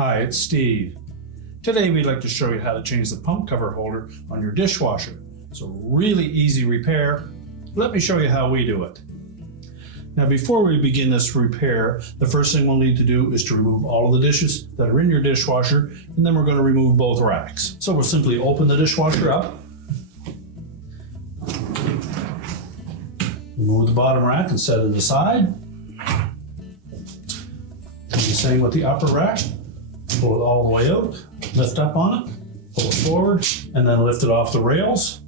Hi, it's Steve. Today we'd like to show you how to change the pump cover holder on your dishwasher. It's a really easy repair. Let me show you how we do it. Now before we begin this repair, the first thing we'll need to do is to remove all of the dishes that are in your dishwasher, and then we're going to remove both racks. So we'll simply open the dishwasher up, remove the bottom rack and set it aside. Do the same with the upper rack. Pull it all the way out, lift up on it, pull it forward, and then lift it off the rails.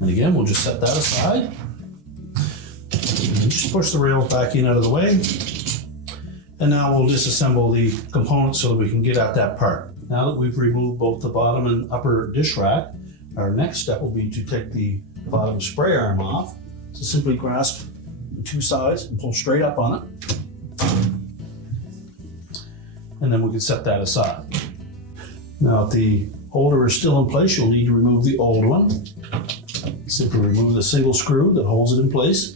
And again, we'll just set that aside. And just push the rails back in out of the way. And now we'll disassemble the components so that we can get at that part. Now that we've removed both the bottom and upper dish rack, our next step will be to take the bottom spray arm off. So simply grasp the two sides and pull straight up on it. And then we can set that aside. Now if the holder is still in place, you'll need to remove the old one. Simply remove the single screw that holds it in place.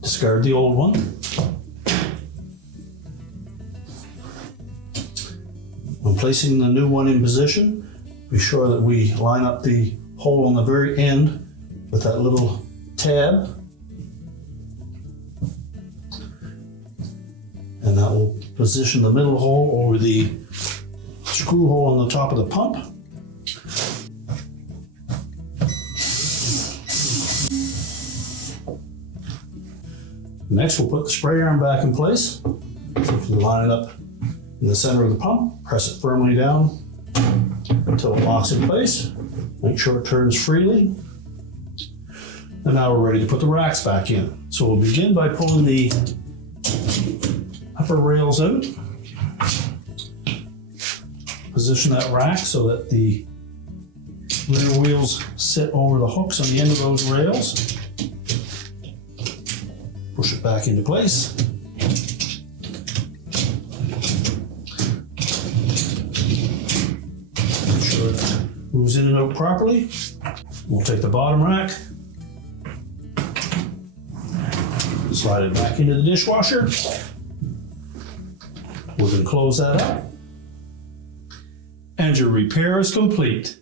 Discard the old one. When placing the new one in position, be sure that we line up the hole on the very end with that little tab, and that will position the middle hole over the screw hole on the top of the pump. Next, we'll put the spray arm back in place. Simply line it up in the center of the pump, press it firmly down until it locks in place. Make sure it turns freely. And now we're ready to put the racks back in. So we'll begin by pulling the upper rails out. Position that rack so that the rear wheels sit over the hooks on the end of those rails. Push it back into place. Make sure it moves in and out properly. We'll take the bottom rack, slide it back into the dishwasher. We can close that up. And your repair is complete.